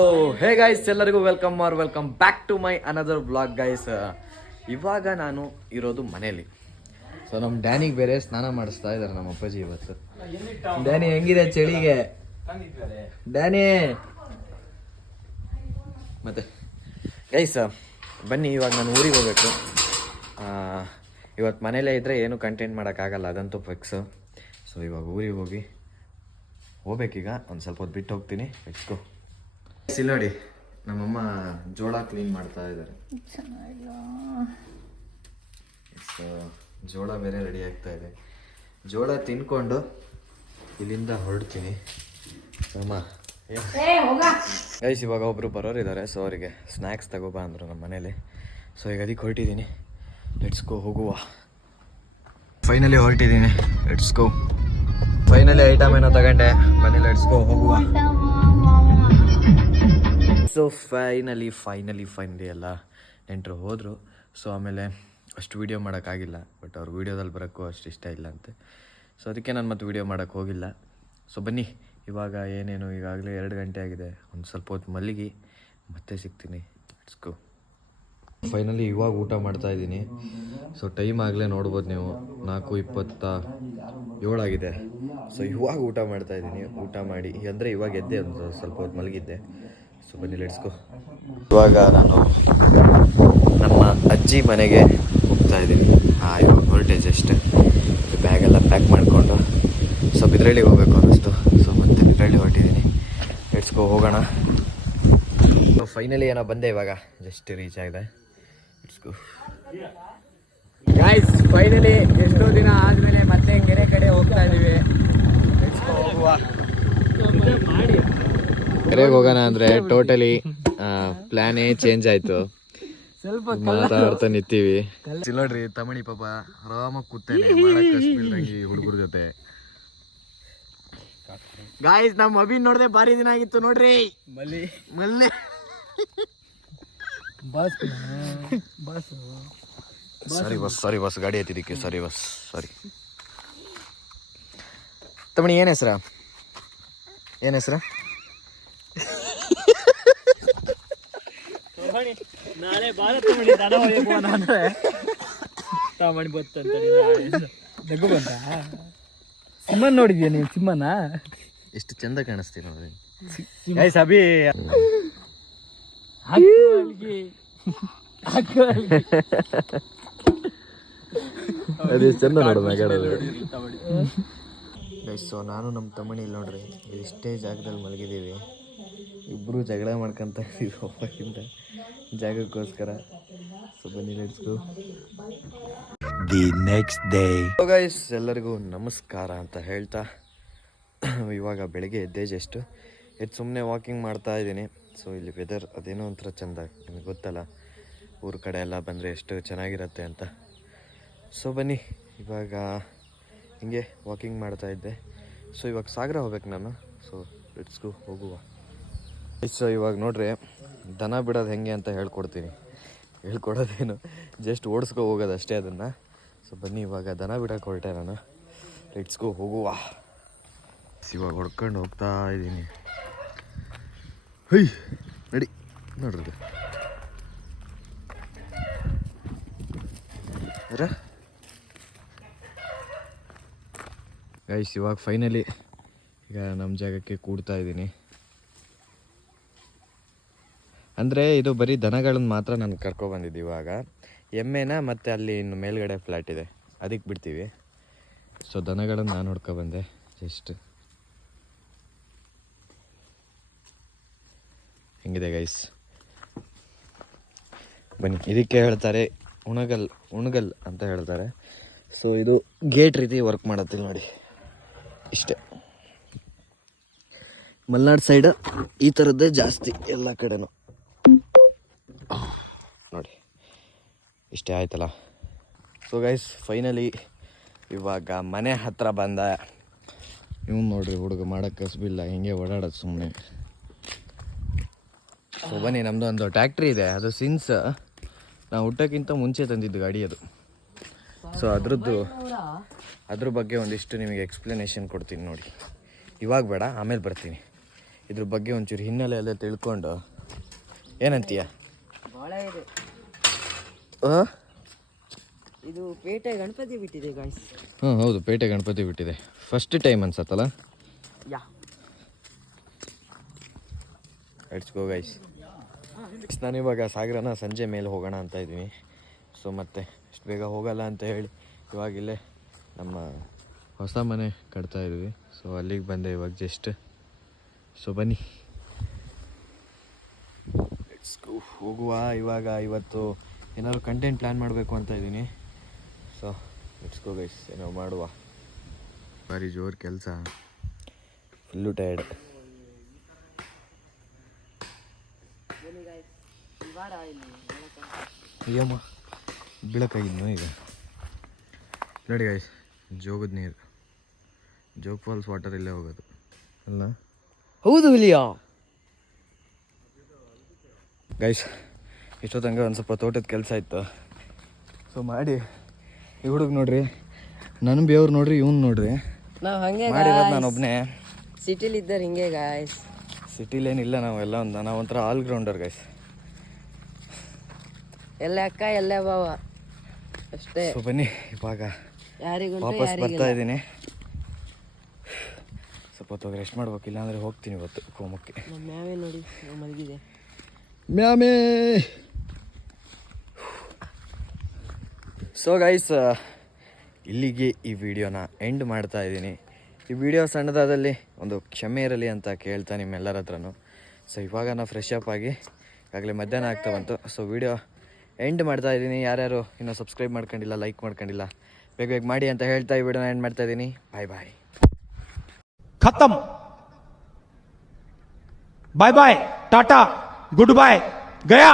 So hey guys, ಎಲ್ಲರಿಗೂ welcome back to my another vlog guys. ಇವಾಗ ನಾನು ಇರೋದು ಮನೇಲಿ. ಸೊ ನಮ್ಮ ಡ್ಯಾನಿಗೆ ಬೇರೆ ಸ್ನಾನ ಮಾಡಿಸ್ತಾ ಇದ್ದಾರೆ ನಮ್ಮ ಅಪ್ಪಾಜಿ ಇವತ್ತು. ಡ್ಯಾನಿ ಹೆಂಗಿದೆ ಚಳಿಗೆ? ಡ್ಯಾನಿ ಮತ್ತೆ ಗೈಸ್ ಬನ್ನಿ, ಇವಾಗ ನಾನು ಊರಿಗೆ ಹೋಗ್ಬೇಕು. ಇವತ್ತು ಮನೇಲೇ ಇದ್ದರೆ ಏನು ಕಂಟೆಂಟ್ ಮಾಡೋಕ್ಕಾಗಲ್ಲ, ಅದಂತೂ ಫಿಕ್ಸು. ಸೊ ಇವಾಗ ಊರಿಗೆ ಹೋಗ್ಬೇಕೀಗ. ಒಂದು ಸ್ವಲ್ಪ ಹೊತ್ತು ಬಿಟ್ಟು ಹೋಗ್ತೀನಿ. Let's go. ಇಲ್ಲಿ ನೋಡಿ, ನಮ್ಮಮ್ಮ ಜೋಳ ಕ್ಲೀನ್ ಮಾಡ್ತಾ ಇದ್ದಾರೆ. ಜೋಳ ಬೇರೆ ರೆಡಿ ಆಗ್ತಾ ಇದೆ. ಜೋಳ ತಿನ್ಕೊಂಡು ಇಲ್ಲಿಂದ ಹೊರಡ್ತೀನಿ. ಅಮ್ಮ ಗೈಸ್, ಇವಾಗ ಒಬ್ಬರು ಬರೋರಿದ್ದಾರೆ. ಸೊ ಅವರಿಗೆ ಸ್ನ್ಯಾಕ್ಸ್ ತಗೋಬಾ ಅಂದರು ನಮ್ಮ ಮನೇಲಿ. ಸೊ ಈಗ ಅದಕ್ಕೆ ಹೊರಟಿದ್ದೀನಿ. ಲೆಟ್ಸ್ ಗೋ, ಹೋಗುವ. ಫೈನಲಿ ಹೊರಟಿದ್ದೀನಿ. Let's go. ಫೈನಲಿ ಐಟಮ್ ಏನೋ ತಗೊಂಡೆ. ಬನ್ನಿ ಲೆಟ್ಸ್ ಗೋ, ಹೋಗುವ. ಸೊ ಫೈನಲಿ ಎಲ್ಲ ನೆಂಟರು ಹೋದರು. ಸೊ ಆಮೇಲೆ ಅಷ್ಟು ವೀಡಿಯೋ ಮಾಡೋಕ್ಕಾಗಿಲ್ಲ. ಬಟ್ ಅವ್ರು ವೀಡಿಯೋದಲ್ಲಿ ಬರೋಕ್ಕೂ ಅಷ್ಟು ಇಷ್ಟ ಇಲ್ಲ ಅಂತೆ. ಸೊ ಅದಕ್ಕೆ ನಾನು ಮತ್ತೆ ವೀಡಿಯೋ ಮಾಡೋಕ್ಕೆ ಹೋಗಿಲ್ಲ. ಸೊ ಬನ್ನಿ, ಇವಾಗ ಏನೇನು ಈಗಾಗಲೇ 2 ಗಂಟೆ ಆಗಿದೆ. ಒಂದು ಸ್ವಲ್ಪ ಹೊತ್ತು ಮಲ್ಲಿಗೆ ಮತ್ತೆ ಸಿಗ್ತೀನಿ. Let's go. ಫೈನಲಿ ಇವಾಗ ಊಟ ಮಾಡ್ತಾಯಿದ್ದೀನಿ. ಸೊ ಟೈಮ್ ಆಗಲೇ ನೋಡ್ಬೋದು ನೀವು, 4:27 ಆಗಿದೆ. ಸೊ ಇವಾಗ ಊಟ ಮಾಡ್ತಾಯಿದ್ದೀನಿ. ಊಟ ಮಾಡಿ ಅಂದರೆ ಇವಾಗ ಎದ್ದೆ, ಒಂದು ಸ್ವಲ್ಪ ಹೊತ್ತು ಮಲಗಿದ್ದೆ. ಸೊ ಬನ್ನಿ ಲೆಟ್ಸ್ ಗೋ. ಇವಾಗ ನಾನು ನಮ್ಮ ಅಜ್ಜಿ ಮನೆಗೆ ಹೋಗ್ತಾ ಇದ್ದೀನಿ. ಇವಾಗ ಹೊರಟೆ ಜಸ್ಟ್ ಬ್ಯಾಗೆಲ್ಲ ಪ್ಯಾಕ್ ಮಾಡಿಕೊಂಡು. ಸೊ ಬಿದ್ರಳ್ಳಿಗೆ ಹೋಗಬೇಕು ಅನ್ನಿಸ್ತು. ಸೊ ಮತ್ತೆ ಬಿದ್ರಳ್ಳಿ ಹೊರಟಿದ್ದೀನಿ. ಲೆಟ್ಸ್ ಗೋ, ಹೋಗೋಣ. ಸೊ ಫೈನಲಿ ಏನೋ ಬಂದೆ, ಇವಾಗ ಜಸ್ಟ್ ರೀಚ್ ಆಗಿದೆ. Let's go guys. ಫೈನಲಿ ಎಷ್ಟೋ ದಿನ ಆದಮೇಲೆ ಮತ್ತೆ ಕೆರೆ ಕಡೆ ಹೋಗ್ತಾ ಇದ್ದೀವಿ. ಲೆಟ್ಸ್ ಗೋ, ಹೋಗುವ. ಕೆರೆಗೆ ಹೋಗೋಣ ಅಂದರೆ ಟೋಟಲಿ ಪ್ಲ್ಯಾನೇ ಚೇಂಜ್ ಆಯಿತು. ಸ್ವಲ್ಪ ಮಾತಾಡ್ತಾ ನಿಂತೀವಿ. ನೋಡ್ರಿ, ತಮಣಿ ಪಾಪ ಆರಾಮಾಗಿ ಕೂತೇನೆ ಹುಡುಗರ ಜೊತೆ. ಗಾಯ್ಸ್, ನಮ್ಮ ಅಭಿನ್ ನೋಡ್ದೆ ಭಾರಿ ದಿನ ಆಗಿತ್ತು ನೋಡ್ರಿ. ಮಲ್ಲಿ ಸಾರಿ ಬಸ್ ಗಾಡಿ ಹತ್ತಿದ್ದಕ್ಕೆ ಸಾರಿ. ತಮಣಿ ಏನು ಹೆಸ್ರ? ನಾಳೆ ಭಾರತ ತಮಣಿ ಬತ್ತಂತ ನಗು ಬಂತ. ಸಿಂಹನ್ ನೋಡಿದ್ಯಾ ನೀವು? ಸಿಂಹನ ಎಷ್ಟು ಚಂದ ಕಾಣಿಸ್ತೀವಿ ನೋಡ್ರಿ. ಸಭಿ ಅದೇ ಚಂದ ನೋಡು ಮಾತಾಡೋದು. ಸೊ ನಾನು ನಮ್ಮ ತಮ್ಮಣಿ ಇಲ್ಲಿ ನೋಡ್ರಿ, ಎಷ್ಟೇ ಜಾಗದಲ್ಲಿ ಮಲಗಿದ್ದೀವಿ. ಇಬ್ಬರು ಜಗಳ ಮಾಡ್ಕೊಂತ ಇದ್ದೀವಿ ಒಬ್ಬಕ್ಕಿಂತ ಜಾಗಕ್ಕೋಸ್ಕರ. ಸೊ ಬನ್ನಿ let's go. The next day. Guys, ಎಲ್ಲರಿಗೂ ನಮಸ್ಕಾರ ಅಂತ ಹೇಳ್ತಾ ಇವಾಗ ಬೆಳಗ್ಗೆ ಎದ್ದೆ ಜಸ್ಟ್ ಸುಮ್ಮನೆ ವಾಕಿಂಗ್ ಮಾಡ್ತಾ ಇದ್ದೀನಿ. ಸೊ ಇಲ್ಲಿ ವೆದರ್ ಅದೇನೋ ಒಂಥರ ಚೆಂದ, ನಿಮಗೆ ಗೊತ್ತಲ್ಲ ಊರ ಕಡೆ ಎಲ್ಲ ಬಂದರೆ ಎಷ್ಟು ಚೆನ್ನಾಗಿರುತ್ತೆ ಅಂತ. ಸೊ ಬನ್ನಿ, ಇವಾಗ ಹಿಂಗೆ ವಾಕಿಂಗ್ ಮಾಡ್ತಾಯಿದ್ದೆ. ಸೊ ಇವಾಗ ಸಾಗರ ಹೋಗ್ಬೇಕು ನಾನು. ಸೊ ಲೆಟ್ಸ್ ಗೋ, ಹೋಗುವ. ಸೊ ಇವಾಗ ನೋಡ್ರಿ, ದನ ಬಿಡೋದು ಹೆಂಗೆ ಅಂತ ಹೇಳ್ಕೊಡೋದೇನು ಜಸ್ಟ್ ಓಡಿಸ್ಕೊ ಹೋಗೋದು ಅಷ್ಟೇ ಅದನ್ನು. ಸೊ ಬನ್ನಿ, ಇವಾಗ ದನ ಬಿಡೋಕೆ ಹೊರಟೆ ನಾನು. ಲೆಟ್ಸ್ ಗೋ, ಹೋಗುವ. ಇವಾಗ ಹೊಡ್ಕೊಂಡು ಹೋಗ್ತಾ ಇದ್ದೀನಿ. ನಡಿ ನೋಡ್ರಿ ಗೈಸ್. ಇವಾಗ ಫೈನಲಿ ಈಗ ನಮ್ಮ ಜಾಗಕ್ಕೆ ಕೂಡ್ತಾ ಇದ್ದೀನಿ. ಅಂದರೆ ಇದು ಬರೀ ದನಗಳನ್ನ ಮಾತ್ರ ನಾನು ಕರ್ಕೊಬಂದಿದ್ದು. ಇವಾಗ ಎಮ್ಮೆನ ಮತ್ತು ಅಲ್ಲಿ ಇನ್ನು ಮೇಲ್ಗಡೆ ಫ್ಲ್ಯಾಟ್ ಇದೆ, ಅದಕ್ಕೆ ಬಿಡ್ತೀವಿ. ಸೊ ದನಗಳನ್ನು ನಾನು ನೋಡ್ಕೊಬಂದೆ ಜಸ್ಟ್. ಹೆಂಗಿದೆ ಗೈಸ್? ಬನ್ನಿ, ಇದಕ್ಕೆ ಹೇಳ್ತಾರೆ ಉಣಗಲ್ ಅಂತ ಹೇಳ್ತಾರೆ. ಸೊ ಇದು ಗೇಟ್ ರೀತಿ ವರ್ಕ್ ಮಾಡತ್ತಿಲ್ಲ ನೋಡಿ, ಇಷ್ಟೇ. ಮಲೆನಾಡು ಸೈಡ್ ಈ ಥರದ್ದೇ ಜಾಸ್ತಿ ಎಲ್ಲ ಕಡೆನೂ. ನೋಡಿ ಇಷ್ಟೇ ಆಯ್ತಲ್ಲ. ಸೊ ಗೈಸ್, ಫೈನಲಿ ಇವಾಗ ಮನೆ ಹತ್ರ ಬಂದ. ಇವ್ನು ನೋಡ್ರಿ, ಹುಡುಗ ಮಾಡೋಕ್ಕೆ ಕಸಬಿಲ್ಲ, ಹಿಂಗೆ ಓಡಾಡೋದು ಸುಮ್ಮನೆ. ಸೊ ಬನ್ನಿ, ನಮ್ಮದು ಒಂದು ಟ್ಯಾಕ್ಟ್ರಿ ಇದೆ. ಅದು ಸಿನ್ಸ್ ನಾವು ಹುಟ್ಟೋಕ್ಕಿಂತ ಮುಂಚೆ ತಂದಿದ್ದು ಗಾಡಿ ಅದು. ಸೊ ಅದ್ರ ಬಗ್ಗೆ ಒಂದಿಷ್ಟು ನಿಮಗೆ ಎಕ್ಸ್ಪ್ಲನೇಷನ್ ಕೊಡ್ತೀನಿ ನೋಡಿ. ಇವಾಗ ಬೇಡ, ಆಮೇಲೆ ಬರ್ತೀನಿ. ಇದ್ರ ಬಗ್ಗೆ ಒಂಚೂರು ಹಿನ್ನೆಲೆ ಎಲ್ಲ ತಿಳ್ಕೊಂಡು ಏನಂತೀಯ? ಭಾಳ ಇದೆ. ಇದು ಪೇಟೆ ಗಣಪತಿ ಬಿಟ್ಟಿದೆ ಗಾಯ್ಸ್. ಹ್ಞೂ ಹೌದು, ಪೇಟೆ ಗಣಪತಿ ಬಿಟ್ಟಿದೆ. ಫಸ್ಟ್ ಟೈಮ್ ಅನ್ಸತ್ತಲ್ಲ? Yeah let's go guys. ನಾನಿವಾಗ ಸಾಗರನ ಸಂಜೆ ಮೇಲೆ ಹೋಗೋಣ ಅಂತ ಇದ್ವಿ. ಸೊ ಮತ್ತೆ ಅಷ್ಟು ಬೇಗ ಹೋಗಲ್ಲ ಅಂತ ಹೇಳಿ ಇವಾಗಿಲ್ಲೇ ನಮ್ಮ ಹೊಸ ಮನೆ ಕಟ್ತಾ ಇದ್ವಿ. ಸೊ ಅಲ್ಲಿಗೆ ಬಂದೆ ಇವಾಗ ಜಸ್ಟ್. ಸೊ ಬನ್ನಿ ಲೆಟ್ಸ್ ಗೋ, ಹೋಗುವ ಇವಾಗ. ಇವತ್ತು ಏನಾದ್ರು ಕಂಟೆಂಟ್ ಪ್ಲ್ಯಾನ್ ಮಾಡಬೇಕು ಅಂತ ಇದ್ದೀನಿ. ಸೊ ಲೆಟ್ಸ್ ಗೋ ಗೈಸ್, ಏನೋ ಮಾಡುವ. ಭಾರಿ ಜೋರು ಕೆಲಸ, ಫುಲ್ಲು ಟಯರ್ಡ್. ಅಯ್ಯಮ್ಮ ಬೀಳಕ್ಕಾಗಿದ್ನು ಈಗ. ನೋಡಿ ಗೈಸ್, ಜೋಗದ ನೀರು, ಜೋಗ್ ಫಾಲ್ಸ್ ವಾಟರ್ ಇಲ್ಲೇ ಹೋಗೋದು ಅಲ್ಲ? ಹೌದು ಇಲ್ಲಿಯಾ ಗೈಸ್? ಇಷ್ಟೊತ್ತಂಗೆ ಒಂದು ಸ್ವಲ್ಪ ತೋಟದ ಕೆಲಸ ಇತ್ತು. ಸೊ ಮಾಡಿ ಈ ಹುಡುಗ ನೋಡ್ರಿ, ನನ್ನ ಬೇವ್ರು ನೋಡ್ರಿ, ಇವ್ನು ನೋಡ್ರಿ, ನಾವು ಹಂಗೆ ಮಾಡಿರೋದು ನಾನು ಒಬ್ಬನೇ. ಸಿಟಿಲಿ ಇದ್ದಾರೆ ಹಿಂಗೆ ಗಾಯ್ಸ್. ಸಿಟಿಲೇನಿಲ್ಲ, ನಾವೆಲ್ಲ ನಾವೊಂಥರ ಆಲ್ರೌಂಡರ್ ಗೈಸ್. ಎಲ್ಲ ಅಕ್ಕ ಎಲ್ಲ ಬಾವ ಅಷ್ಟೇ. ಸೊ ಬನ್ನಿ ಇವಾಗ ಯಾರಿಗುಂಟು ವಾಪಸ್ ಬರ್ತಾ ಯಾರಿಗಿಲ್ಲ. ಇದ್ದೀನಿ. ಸ್ವಲ್ಪ ಹೊತ್ತು ರೆಸ್ಟ್ ಮಾಡ್ಬೇಕಿಲ್ಲ ಅಂದರೆ ಹೋಗ್ತೀನಿ ಇವತ್ತು ಕೋಮಕ್ಕೆ. ನಮ್ಮ ಮ್ಯಾವೆ ನೋಡಿ ಮಲಗಿದೆ. ಮ್ಯಾಮೇ. ಸೊ ಗೈಸ್, ಇಲ್ಲಿಗೆ ಈ ವಿಡಿಯೋನ ಎಂಡ್ ಮಾಡ್ತಾ ಇದ್ದೀನಿ. ಈ ವಿಡಿಯೋ ಸಣ್ಣದಾದಲ್ಲಿ ಒಂದು ಕ್ಷಮೆ ಇರಲಿ ಅಂತ ಕೇಳ್ತಾ ನಿಮ್ಮೆಲ್ಲರ ಹತ್ರನೂ. ಸೊ ಇವಾಗ ನಾವು ಫ್ರೆಶ್ ಅಪ್ ಆಗಿ ಈಗಾಗಲೇ ಮಧ್ಯಾಹ್ನ ಆಗ್ತಾ ಬಂತು. ಸೊ ವಿಡಿಯೋ ಎಂಡ್ ಮಾಡ್ತಾ ಇದ್ದೀನಿ. ಯಾರ್ಯಾರು ಇನ್ನೂ ಸಬ್ಸ್ಕ್ರೈಬ್ ಮಾಡ್ಕೊಂಡಿಲ್ಲ, ಲೈಕ್ ಮಾಡ್ಕೊಂಡಿಲ್ಲ, ಬೇಗ ಬೇಗ ಮಾಡಿ ಅಂತ ಹೇಳ್ತಾ ಈ ವಿಡಿಯೋನ ಎಂಡ್ ಮಾಡ್ತಾ ಇದ್ದೀನಿ. Bye bye. खत्म. Bye bye, tata, goodbye, गया.